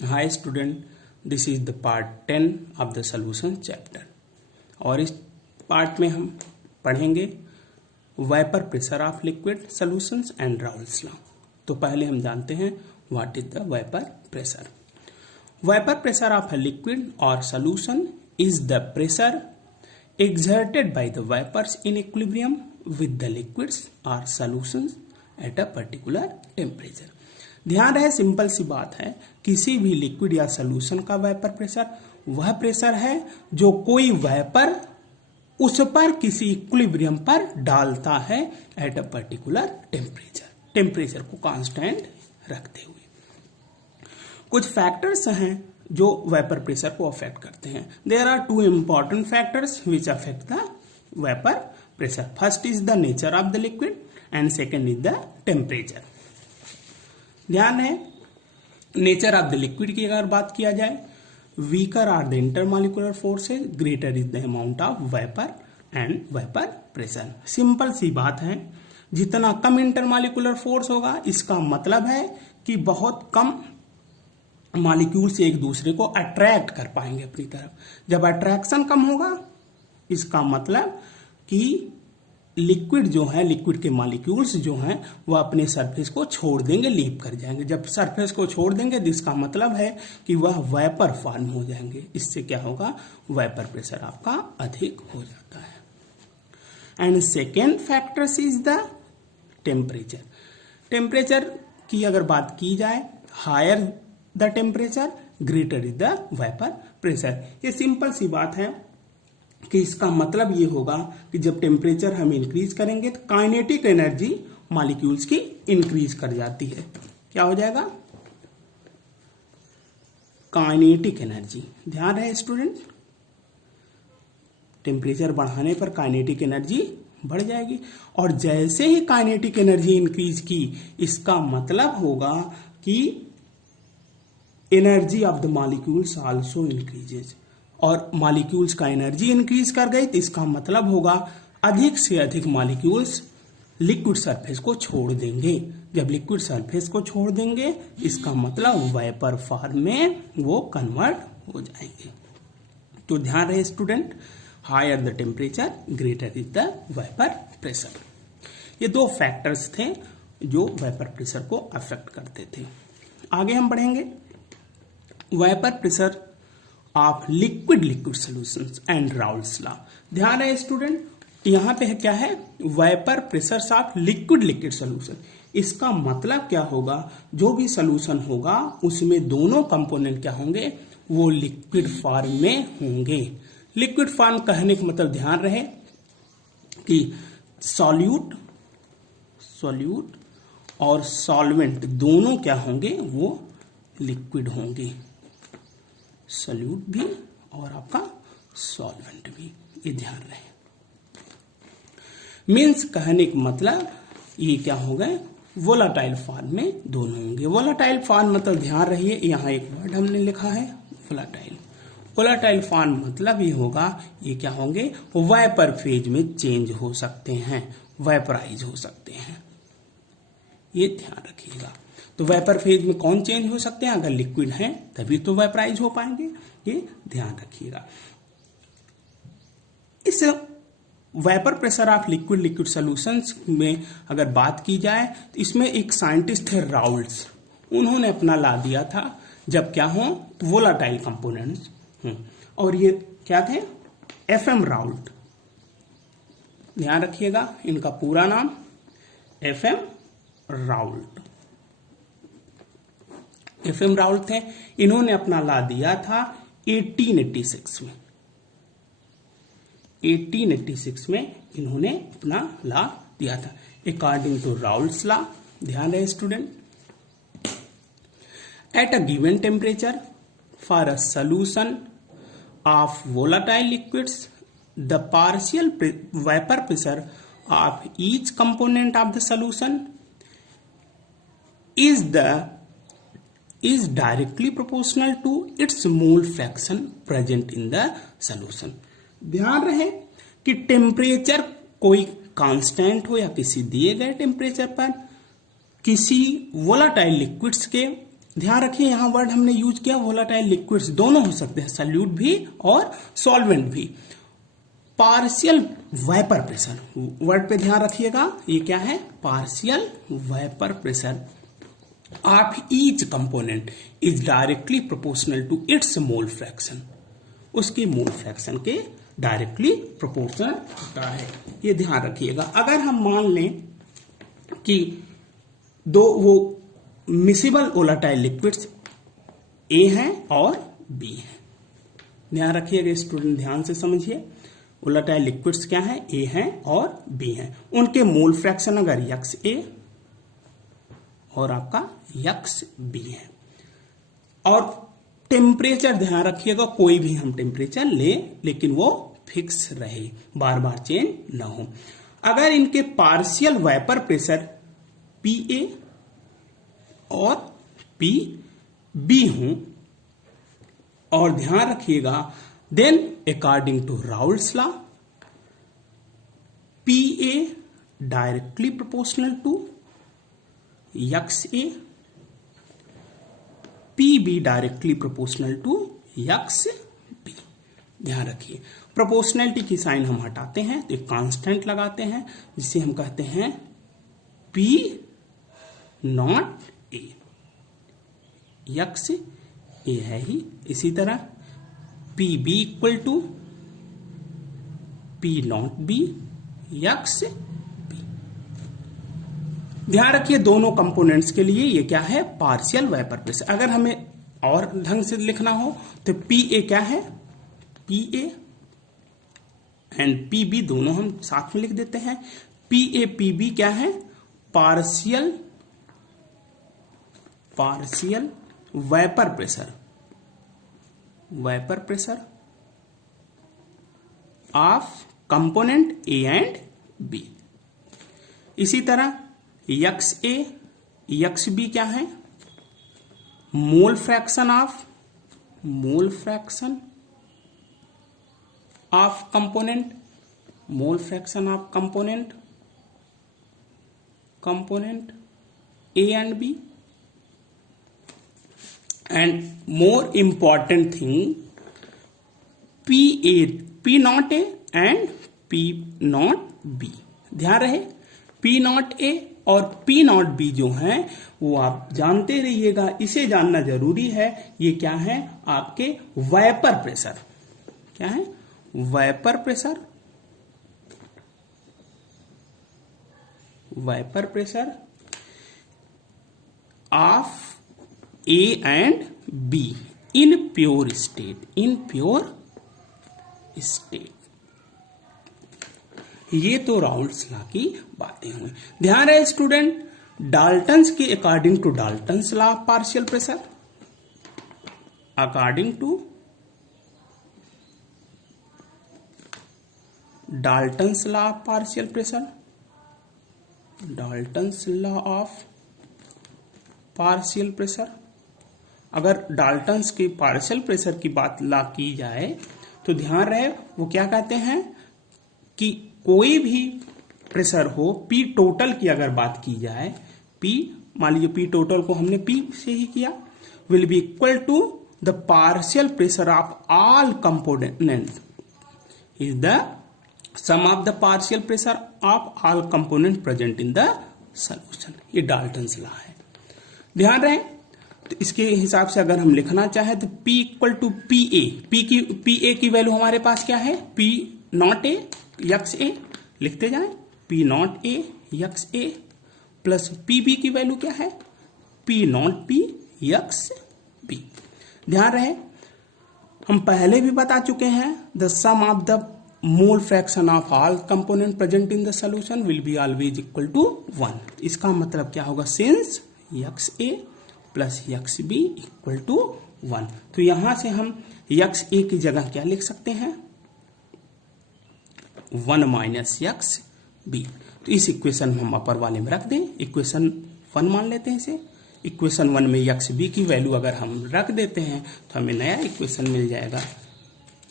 Hi student, this is the part 10 of the solution chapter और इस part में हम पढ़ेंगे vapour pressure of liquid solutions and Raoult's law. तो पहले हम जानते हैं what is the vapour pressure. Vapour pressure of a liquid और solution is the pressure exerted by the vapors in equilibrium with the liquids or solutions at a particular temperature। ध्यान रहे, simple सी बात है, किसी भी लिक्विड या solution का वेपर प्रेशर वह प्रेशर है जो कोई वेपर उस पर किसी इक्विलिब्रियम पर डालता है एट अ पर्टिकुलर टेम्परेचर को कांस्टेंट रखते हुए। कुछ फैक्टर्स हैं जो वेपर प्रेशर को अफेक्ट करते हैं। There are two important factors which affect the vapour pressure. First is the nature of the liquid and second is the temperature. ध्यान है, नेचर ऑफ द लिक्विड की अगर बात किया जाए, weaker are the intermolecular forces, greater is the amount of vapour and vapour pressure. Simple सी बात है, जितना कम इंटरमॉलिक्यूलर फोर्स होगा इसका मतलब है कि बहुत कम मॉलिक्यूल से एक दूसरे को अट्रैक्ट कर पाएंगे अपनी तरफ। जब अट्रैक्शन कम होगा इसका मतलब कि लिक्विड जो है, लिक्विड के मॉलिक्यूल्स जो हैं वह अपने सरफेस को छोड़ देंगे, लीव कर जाएंगे। जब सरफेस को छोड़ देंगे तो इसका मतलब है कि वह वेपर फॉर्म हो जाएंगे। इससे क्या होगा, वेपर प्रेशर आपका अधिक हो जाता है। And second factor is the temperature. Temperature की अगर बात की जाए, higher the temperature greater is the vapour pressure. ये सिंपल सी बात है कि इसका मतलब ये होगा कि जब टेम्परेचर हम इंक्रीज करेंगे तो काइनेटिक एनर्जी मॉलिक्यूल्स की इंक्रीज कर जाती है। क्या हो जाएगा, काइनेटिक एनर्जी। ध्यान रहे स्टूडेंट, टेम्परेचर बढ़ाने पर काइनेटिक एनर्जी बढ़ जाएगी और जैसे ही काइनेटिक एनर्जी इंक्रीज की इसका मतलब होगा कि energy of the molecules also increases. और मॉलिक्यूल्स का एनर्जी इंक्रीज कर गई तो इसका मतलब होगा अधिक से अधिक मॉलिक्यूल्स लिक्विड सरफेस को छोड़ देंगे। जब लिक्विड सरफेस को छोड़ देंगे इसका मतलब वेपर फॉर्म में वो कन्वर्ट हो जाएंगे। तो ध्यान रहे student, higher the temperature greater is the vapour pressure. ये दो फैक्टर्स थे जो वेपर प्रेशर को अफेक्ट करते थे। आगे हम बढ़ेंगे, vapour pressure of liquid solutions and Raoult's law. ध्यान है स्टूडेंट, यहां पे क्या है, vapour pressure of liquid solution. इसका मतलब क्या होगा, जो भी सॉल्यूशन होगा उसमें दोनों कंपोनेंट क्या होंगे, वो लिक्विड फॉर्म में होंगे। लिक्विड फॉर्म कहने का मतलब ध्यान रहे कि सॉल्यूट और सॉल्वेंट दोनों क्या होंगे, वो लिक्विड होंगे। सॉल्यूट भी और आपका सॉल्वेंट भी, ये ध्यान रहे। मीन्स कहने का मतलब ये क्या हो गए, वोलाटाइल फॉर्म में दोनों होंगे। वोलाटाइल फॉर्म मतलब ध्यान रहिए, यहां एक वर्ड हमने लिखा है वोलाटाइल। वोलाटाइल फॉर्म मतलब ये होगा, ये क्या होंगे, वेपर फेज में चेंज हो सकते हैं, वेपराइज हो सकते हैं। ये ध्यान रखिएगा। तो वेपर फेज में कौन चेंज हो सकते हैं, अगर लिक्विड हैं तभी तो वेपराइज हो पाएंगे, ये ध्यान रखिएगा। इस vapour pressure of liquid solutions में अगर बात की जाए तो इसमें एक साइंटिस्ट थे राउल्स, उन्होंने अपना ला दिया था जब क्या हो, वोलाटाइल कंपोनेंट्स और ये क्या थे, एफएम राउल्ट। ध्यान रखिएगा, इनका पूरा नाम एफएम राउल्ट। एफएम राउल्ट थे, इन्होंने अपना ला दिया था 1886 में। 1886 में इन्होंने अपना ला दिया था अकॉर्डिंग टू राउल्ट्स लॉ। ध्यान रहे student, at a given temperature for a solution of volatile liquids the partial vapour pressure of each component of the solution is directly proportional to its mole fraction present in the solution। ध्यान रहे कि temperature कोई constant हो या किसी दिए गए temperature पर किसी वोलाटाइल लिक्विड्स के ध्यान रखिए यहां वर्ड हमने यूज किया वोलाटाइल लिक्विड्स, दोनों हो सकते हैं, सल्यूट भी और सॉल्वेंट भी। पार्शियल वेपर प्रेशर, वर्ड पे ध्यान रखिएगा, ये क्या है, partial vapour pressure of each component is directly proportional to its mole fraction, उसकी मोल फ्रैक्शन के डायरेक्टली प्रोपोर्शनल होता है, ये ध्यान रखिएगा। अगर हम मान लें कि दो वो मिसिबल वोलाटाइल लिक्विड्स ए हैं और बी हैं, ध्यान रखिएगा स्टूडेंट, ध्यान से समझिए, वोलाटाइल लिक्विड्स क्या है, ए हैं और बी हैं, उनके मोल फ्रैक्शन अगर यक्स ए और आपका यक्स बी है, और टेम्परेचर ध्यान रखिएगा कोई भी हम टेम्परेचर ले लेकिन वो फिक्स रहे, बार बार चेंज ना हो। अगर इनके partial vapour pressure P A और पी बी हों, और ध्यान रखिएगा then according to Raoult's law P A directly proportional to x A, P B directly proportional to x B. ध्यान रखिए प्रोपोर्शनलिटी की साइन हम हटाते हैं तो एक कांस्टेंट लगाते हैं जिसे हम कहते हैं P naught A, x A है ही, इसी तरह P B equal to P naught B x B. ध्यान रखिए दोनों कंपोनेंट्स के लिए ये क्या है, पार्शियल वेपर प्रेशर। अगर हमें और ढंग से लिखना हो तो पी ए क्या है, P A and P B दोनों हम साथ में लिख देते हैं, पी ए पी बी क्या है, partial vapour pressure, vapour pressure of component A and B. इसी तरह यक्स ए यक्स बी क्या है, mole fraction of component, mole fraction of component A and B. And more important thing, P not A and P not B, ध्यान रहे P not a और P not be जो हैं वो आप जानते रहिएगा, इसे जानना जरूरी है। ये क्या है, आपके वेपर प्रेशर, क्या है, vapour pressure of A and B in pure state. ये तो राउल्स लॉ की बातें हुई। ध्यान रहे स्टूडेंट, डाल्टन्स के according to Dalton's law of partial pressure, according to Dalton's law of partial pressure, Dalton's law of partial pressure, अगर Dalton's के पार्शियल प्रेशर की बात ला की जाए तो ध्यान रहे वो क्या कहते हैं कि कोई भी प्रेशर हो, पी टोटल की अगर बात की जाए, पी मान लीजिए पी टोटल को हमने पी से ही किया, will be equal to the partial pressure of all component is the sum of the partial pressure of all component present in the solution. ये डाल्टन्स लॉ है, ध्यान रहे। तो इसके हिसाब से अगर हम लिखना चाहें तो P equal to P A, P A की वैल्यू हमारे पास क्या है, P not A x A, लिखते जाएं P not A x A plus P B की वैल्यू क्या है, P not B x B. ध्यान रहे हम पहले भी बता चुके हैं, the sum of the mole fraction of all component present in the solution will be always equal to 1। इसका मतलब क्या होगा, since x A plus x B equal to 1, तो यहां से हम यक्स ए की जगह क्या लिख सकते हैं, 1 माइनस यक्स बी। तो इस इक्वेशन में हम अपर वाले में रख दें, इक्वेशन 1 मान लेते हैं इसे। इक्वेशन 1 में यक्स बी की वैल्यू अगर हम रख देते हैं तो हमें नया इक्वेशन मिल जाएगा।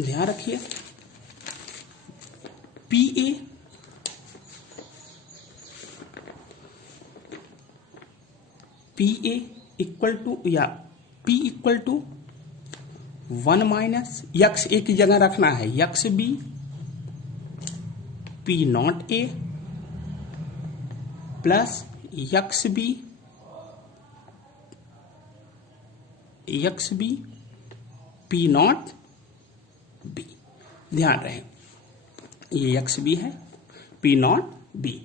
ध्यान रखिए पी ए इक्वल टू या P equal to 1 minus x A की जगह रखना है x B P not A plus x B P not B. ध्यान रहे ये यक्स बी है P नॉट बी।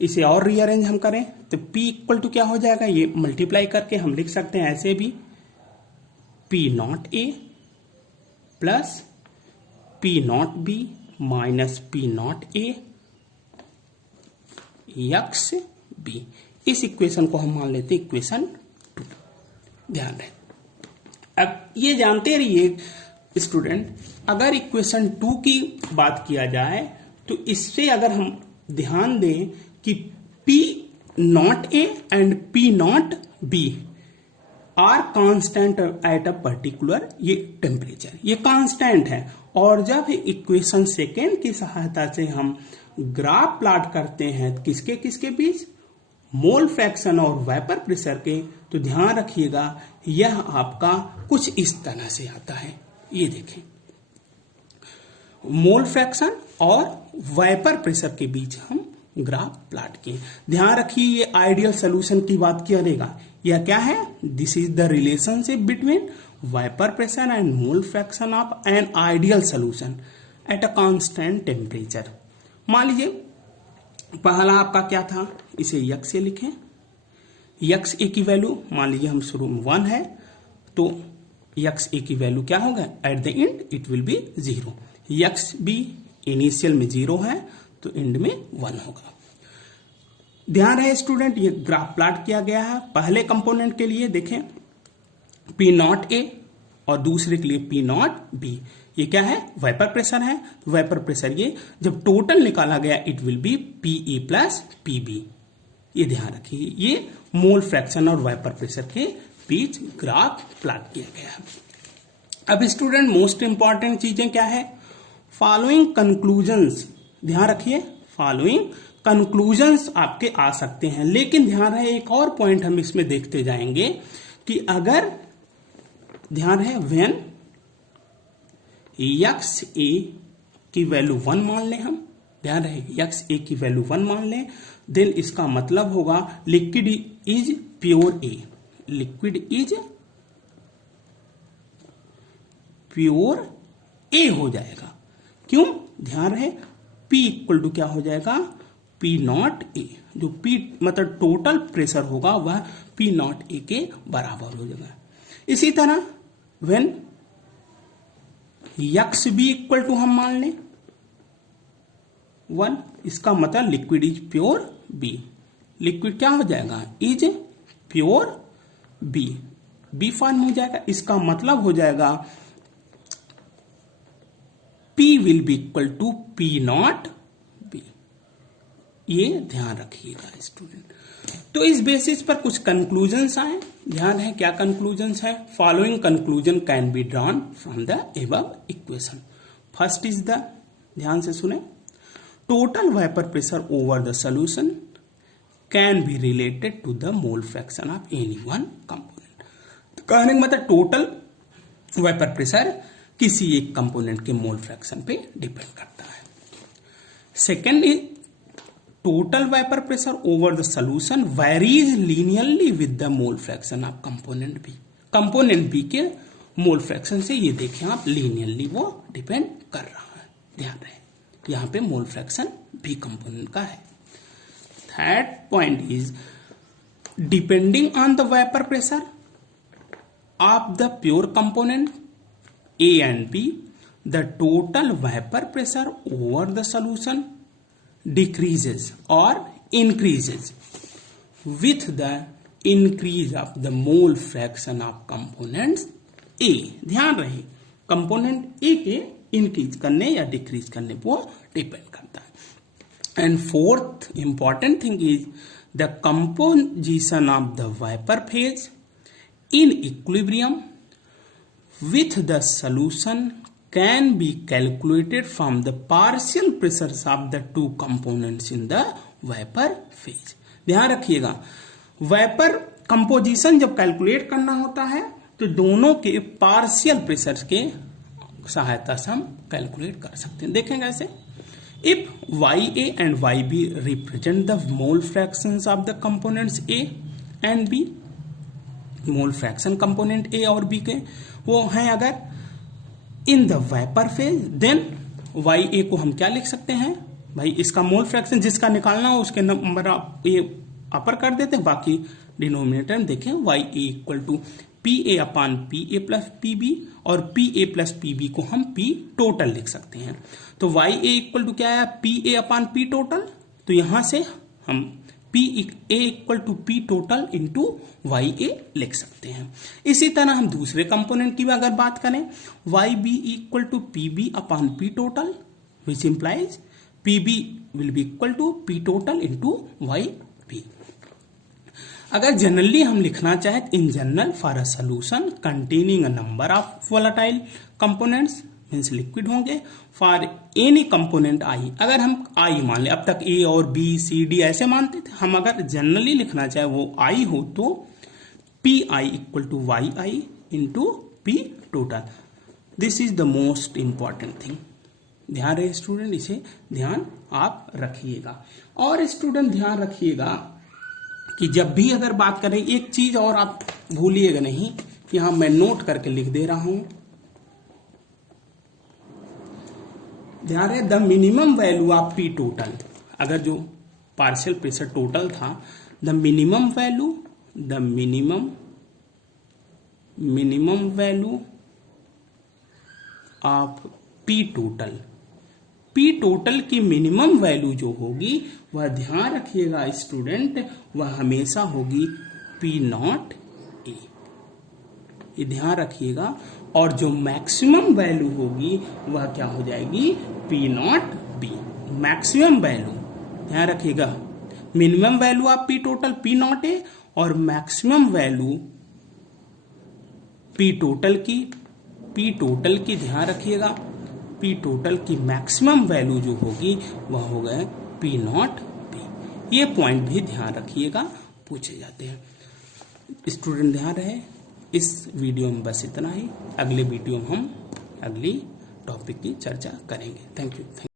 इसे और रीअरेंज हम करें तो P इक्वल टू क्या हो जाएगा, ये मल्टीप्लाई करके हम लिख सकते हैं ऐसे भी P not A plus P not B minus P not A x B. इस इक्वेशन को हम मान लेते हैं इक्वेशन 2। ध्यान रहे अब ये जानते रहिए स्टूडेंट, अगर इक्वेशन 2 की बात किया जाए तो इससे अगर हम ध्यान दें कि P not A and P not B are constant at a particular ये टेम्परेचर, ये कांस्टेंट है। और जब इक्वेशन सेकेंड की सहायता से हम ग्राफ प्लॉट करते हैं किसके किसके बीच, मोल फ्रैक्शन और वेपर प्रेशर के, तो ध्यान रखिएगा यह आपका कुछ इस तरह से आता है। ये देखें मोल फ्रैक्शन और वेपर प्रेशर के बीच हम ग्राफ प्लॉट किए। ध्यान रखिए ये आइडियल सोल्यूशन की बात करेगा। यह क्या है, this is the relationship between vapour pressure and mole fraction of an ideal solution at a constant temperature. मान लीजिए पहला आपका क्या था, इसे यक्स से लिखें, यक्स ए की वैल्यू मान लीजिए हम शुरू में 1 है तो यक्स ए की वैल्यू क्या होगा, at the end it will be 0। X B initial में 0 है तो एंड में 1 होगा। ध्यान रहे स्टूडेंट ये ग्राफ प्लॉट किया गया है। पहले कंपोनेंट के लिए देखें P नॉट ए और दूसरे के लिए P नॉट बी। ये क्या है, वेपर प्रेशर है। वेपर प्रेशर ये जब टोटल निकाला गया it will B PE plus PB। ये ध्यान रखिए ये मोल फ्रैक्शन और वेपर प्रेशर के बीच ग्राफ प्लॉट किया गया है। अब स्टूडेंट मोस्ट इंपॉर्टेंट चीजें क्या है, फॉलोइंग कंक्लूजन्स। ध्यान रखिए फॉलोइंग कंक्लूजन्स आपके आ सकते हैं, लेकिन ध्यान रहे एक और पॉइंट हम इसमें देखते जाएंगे कि अगर ध्यान रहे व्हेन यक्स ए की वैल्यू 1 मान लें हम, ध्यान रहे यक्स ए की वैल्यू 1 मान लें, देन इसका मतलब होगा liquid is pure A, liquid is pure A हो जाएगा। क्यों, ध्यान रहे P इक्वल टू क्या हो जाएगा, P नॉट ए। जो P मतलब टोटल प्रेशर होगा वह P नॉट ए के बराबर हो जाएगा। इसी तरह when x B equal to हम मान लें 1, इसका मतलब liquid is pure B. Liquid क्या हो जाएगा, is pure B, B form हो जाएगा। इसका मतलब हो जाएगा P will be equal to P not B. ये ध्यान रखिएगा स्टूडेंट। तो इस बेसिस पर कुछ कंक्लूजन्स आए। ध्यान है क्या कंक्लूजन्स है, following conclusion can be drawn from the above equation. First is the, ध्यान से सुने, total vapour pressure over the solution can be related to the mole fraction of any one component. कहने का मतलब टोटल वेपर प्रेशर किसी एक component के mole fraction पे डिपेंड करता है। Second is total vapor pressure over the solution varies linearly with the mole fraction of component B। component B के mole fraction से ये देखें आप linearly वो डिपेंड कर रहा है। ध्यान रहे यहाँ पे mole fraction B component का है। Third point is depending on the vapor pressure of the pure component A and B, the total vapor pressure over the solution decreases or increases with the increase of the mole fraction of components A। ध्यान रहे component A के increase करने या decrease करने पर वो depend करता है। And fourth important thing is the composition of the vapour phase in equilibrium with the solution can be calculated from the partial pressures of the two components in the vapor phase। ध्यान रखिएगा vapour composition जब calculate करना होता है तो दोनों के partial pressure के सहायता से हम कैलकुलेट कर सकते हैं। देखें कैसे, if YA and YB represent the mole fractions of the components A and B, mole fraction component A और B के वो हैं अगर in the vapour phase, then YA को हम क्या लिख सकते हैं भाई, इसका मोल फ्रैक्शन जिसका निकालना हो उसके नंबर आप ये अपर कर देते हैं, बाकी डिनोमिनेटर में देखें YA equal to PA upon PA plus PB और PA प्लस PB को हम P टोटल लिख सकते हैं। तो YA इक्वल टू क्या है, PA अपान P टोटल, तो यहां से हम A equal to P total into YA लिख सकते हैं। इसी तरह हम दूसरे कंपोनेंट की भी अगर बात करें, YB equal to PB upon P total, which implies PB will be equal to P total into YB। अगर जनरली हम लिखना चाहें, in general for a solution containing a number of volatile components means liquid होंगे for any component I, अगर हम आई मान ले, अब तक ए और बी सी डी ऐसे मानते थे, हम अगर जनरली लिखना चाहे वो आई हो तो P I equal to Y I into P total. This is the most important thing. ध्यान रहे स्टूडेंट, इसे ध्यान आप रखिएगा। और स्टूडेंट ध्यान रखिएगा कि जब भी अगर बात करें, एक चीज और आप भूलिएगा नहीं, यहां मैं नोट करके लिख दे रहा हूं, ध्यान रहे, the minimum value of P total, अगर जो पार्शियल प्रेशर टोटल था, the minimum value of P total की मिनिमम वैल्यू जो होगी वह ध्यान रखिएगा स्टूडेंट, वह हमेशा होगी P नॉट A, ये ध्यान रखिएगा। और जो मैक्सिमम वैल्यू होगी वह क्या हो जाएगी, P not B। Maximum value ध्यान रखिएगा, minimum value of P total P not A और मैक्सिमम वैल्यू P टोटल की ध्यान रखिएगा, P टोटल की मैक्सिमम वैल्यू जो होगी वह हो गए P नॉट B। ये पॉइंट भी ध्यान रखिएगा, पूछे जाते हैं। स्टूडेंट ध्यान रहे, इस वीडियो में बस इतना ही। अगले वीडियो में हम अगली टॉपिक की चर्चा करेंगे। Thank you.